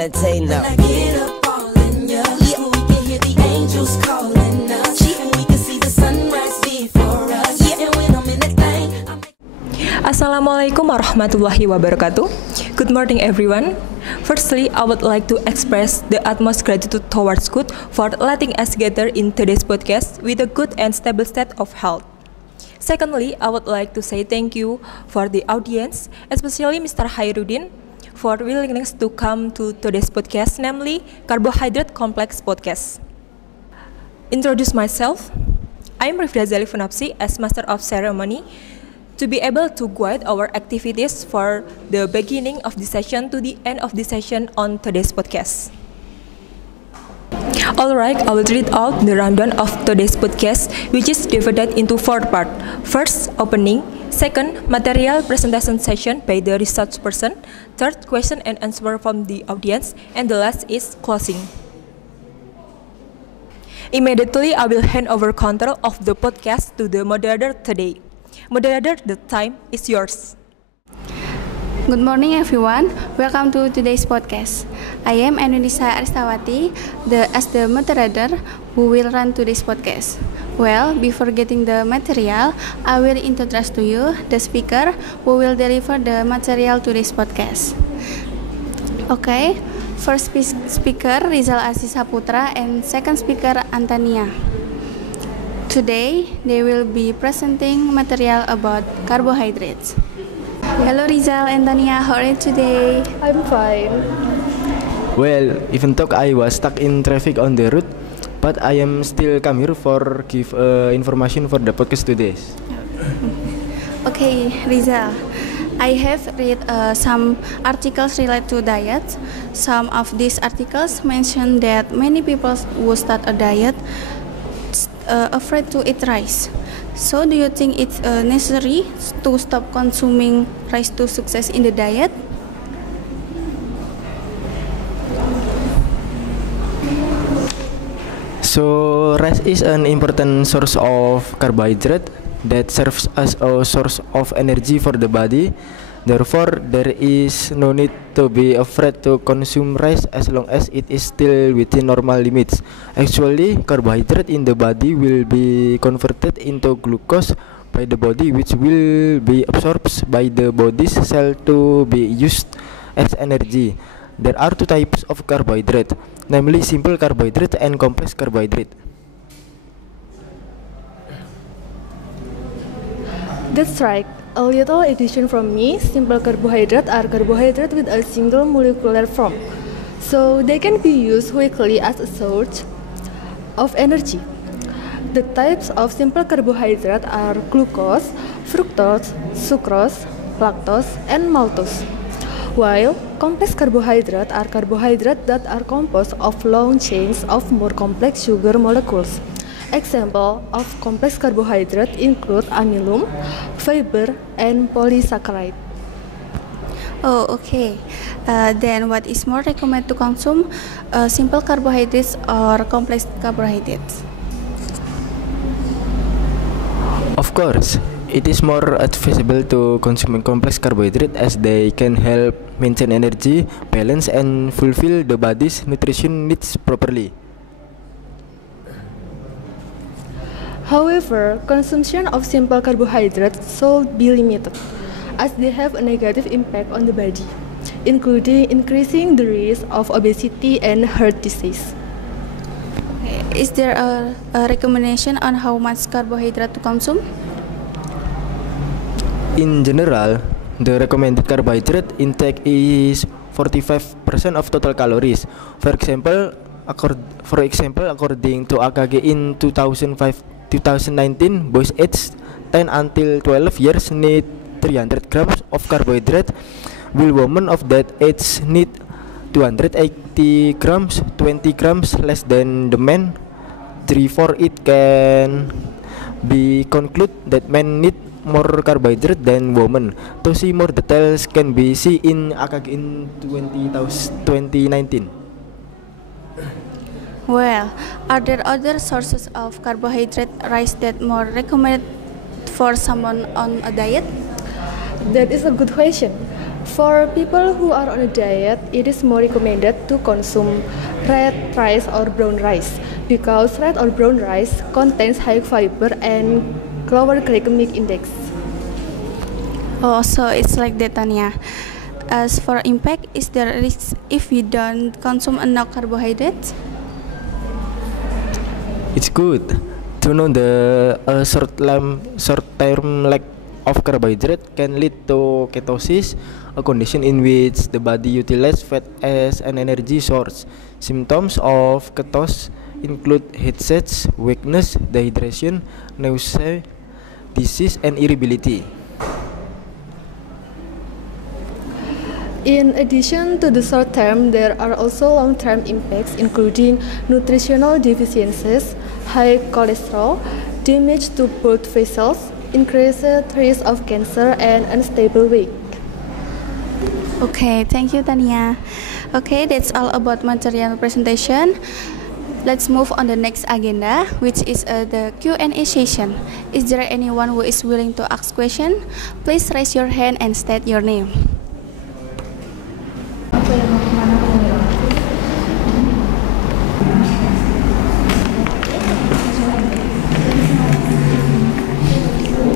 meditate now. When I get up all in ya, yeah. We can hear the angels calling us, and we can see the sunrise before us. Yeah. And when I'm in that thing, Assalamualaikum warahmatullahi wabarakatuh. Good morning everyone. Firstly, I would like to express the utmost gratitude towards God for letting us gather in today's podcast with a good and stable state of health. Secondly, I would like to say thank you for the audience, especially Mr. Hairudin, for willingness to come to today's podcast, namely Carbohydrate Complex Podcast. Introduce myself. I am Rifda Zali Funapsi as Master of Ceremony, to be able to guide our activities for the beginning of the session to the end of the session on today's podcast. Alright, I will read out the rundown of today's podcast, which is divided into 4 parts. First, opening. Second, material presentation session by the research person. Third, question and answer from the audience. And the last is closing. Immediately, I will hand over control of the podcast to the moderator today. Moderator, the time is yours. Good morning everyone, welcome to today's podcast. I am Anunisa Aristawati, as the moderator who will run today's podcast. Well, before getting the material, I will introduce to you the speaker who will deliver the material to this podcast. Okay, first speaker Rizal Aziz Saputra and second speaker Antania. Today, they will be presenting material about carbohydrates. Hello Rizal and Tania, how are you today? I'm fine. Well, even though I was stuck in traffic on the route, but I am still come here for give information for the podcast today. Okay, Rizal. I have read some articles related to diet. Some of these articles mention that many people who start a diet afraid to eat rice. So do you think it's necessary to stop consuming rice to success in the diet? So rice is an important source of carbohydrate that serves as a source of energy for the body. Therefore, there is no need to be afraid to consume rice as long as it is still within normal limits. Actually, carbohydrate in the body will be converted into glucose by the body, which will be absorbed by the body's cell to be used as energy. There are 2 types of carbohydrate, namely simple carbohydrate and complex carbohydrate. That's right. A little addition from me, simple carbohydrates are carbohydrates with a single molecular form, so they can be used quickly as a source of energy. The types of simple carbohydrates are glucose, fructose, sucrose, lactose, and maltose, while complex carbohydrates are carbohydrates that are composed of long chains of more complex sugar molecules. Example of complex carbohydrates include amylum, fiber, and polysaccharide. Oh, okay. Then what is more recommended to consume, simple carbohydrates or complex carbohydrates? Of course, it is more advisable to consume complex carbohydrates as they can help maintain energy, balance, and fulfill the body's nutrition needs properly. However, consumption of simple carbohydrates should be limited, as they have a negative impact on the body, including increasing the risk of obesity and heart disease. Is there a recommendation on how much carbohydrate to consume? In general, the recommended carbohydrate intake is 45% of total calories. For example, according to AKG in 2019, boys aged 10 until 12 years need 300 grams of carbohydrate, while women of that age need 280 grams, 20 grams less than the men. Therefore, it can be concluded that men need more carbohydrate than women. To see more details can be seen in AKG in 2019. Well, are there other sources of carbohydrate rice that more recommended for someone on a diet? That is a good question. For people who are on a diet, it is more recommended to consume red rice or brown rice because red or brown rice contains high fiber and lower glycemic index. Oh, so it's like that, Tanya. As for impact, is there a risk if we don't consume enough carbohydrates? It's good to know the short-term lack of carbohydrate can lead to ketosis, a condition in which the body utilizes fat as an energy source. Symptoms of ketosis include headaches, weakness, dehydration, nausea, disease, and irritability. In addition to the short term, there are also long term impacts including nutritional deficiencies, high cholesterol, damage to blood vessels, increased risk of cancer, and unstable weight. Okay, thank you, Tania. Okay, that's all about material presentation. Let's move on the next agenda, which is the Q&A session. Is there anyone who is willing to ask question? Please raise your hand and state your name.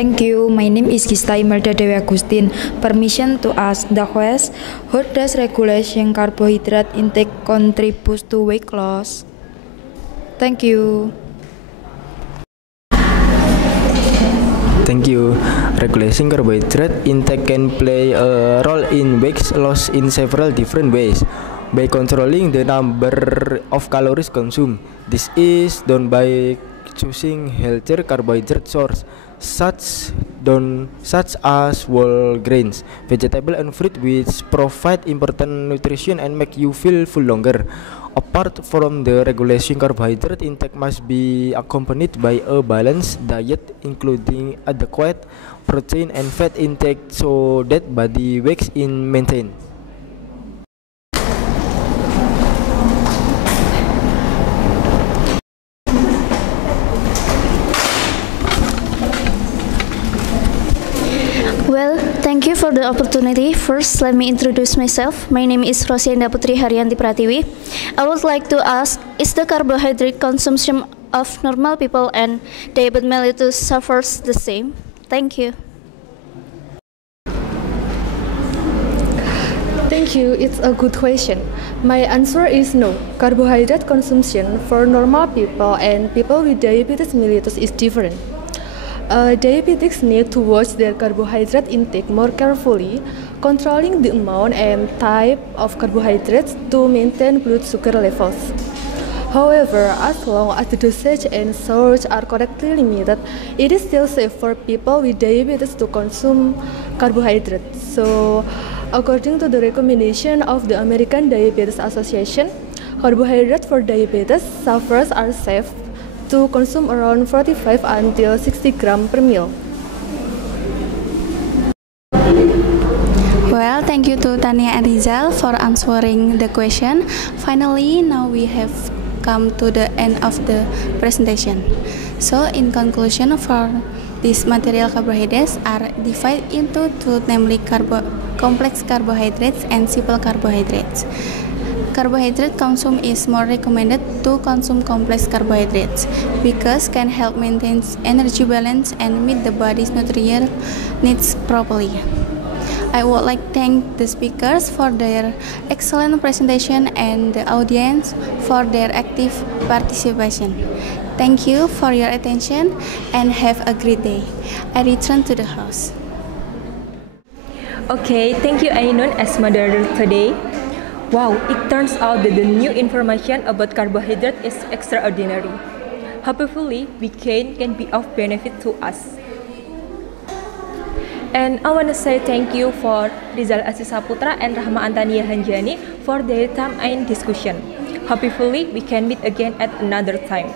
Thank you. My name is Gista Imelda Dewi Agustin. Permission to ask the question: how does regulation carbohydrate intake contribute to weight loss? Thank you. Thank you. Regulating carbohydrate intake can play a role in weight loss in several different ways. By controlling the number of calories consumed, this is done by choosing healthier carbohydrate source such as whole grains, vegetable and fruit, which provide important nutrition and make you feel full longer. Apart from the regulation, carbohydrate intake must be accompanied by a balanced diet including adequate protein and fat intake so that body weight is maintained. Well, thank you for the opportunity. First, let me introduce myself. My name is Rosienda Putri Haryanti Pratiwi. I would like to ask, is the carbohydrate consumption of normal people and diabetes mellitus suffers the same? Thank you. Thank you, it's a good question. My answer is no. Carbohydrate consumption for normal people and people with diabetes mellitus is different. Diabetics need to watch their carbohydrate intake more carefully, controlling the amount and type of carbohydrates to maintain blood sugar levels. However, as long as the dosage and source are correctly limited, it is still safe for people with diabetes to consume carbohydrates. So, according to the recommendation of the American Diabetes Association, carbohydrates for diabetes sufferers are safe to consume around 45 until 60 grams per meal. Well, thank you to Tania and Rizal for answering the question. Finally, now we have come to the end of the presentation. So, in conclusion, for these material carbohydrates are divided into two, namely complex carbohydrates and simple carbohydrates. Carbohydrate consume is more recommended to consume complex carbohydrates because can help maintain energy balance and meet the body's nutrient needs properly. I would like to thank the speakers for their excellent presentation and the audience for their active participation. Thank you for your attention and have a great day. I return to the house. Okay, thank you Ainun as moderator today. Wow, it turns out that the new information about carbohydrate is extraordinary. Hopefully, weekend can be of benefit to us. And I want to say thank you for Rizal Aziz Saputra and Rahma Antania Hanjani for their time and discussion. Hopefully, we can meet again at another time.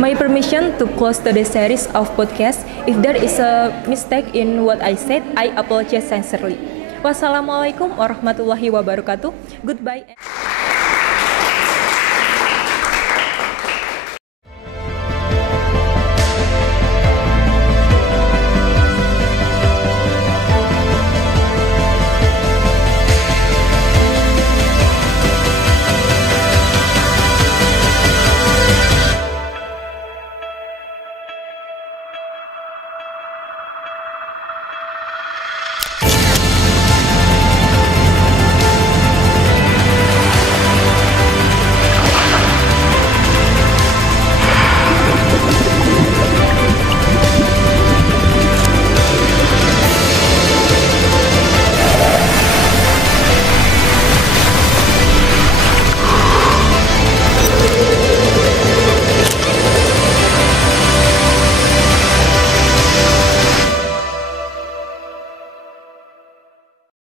My permission to close today's series of podcasts. If there is a mistake in what I said, I apologize sincerely. Wassalamualaikum warahmatullahi wabarakatuh. Goodbye.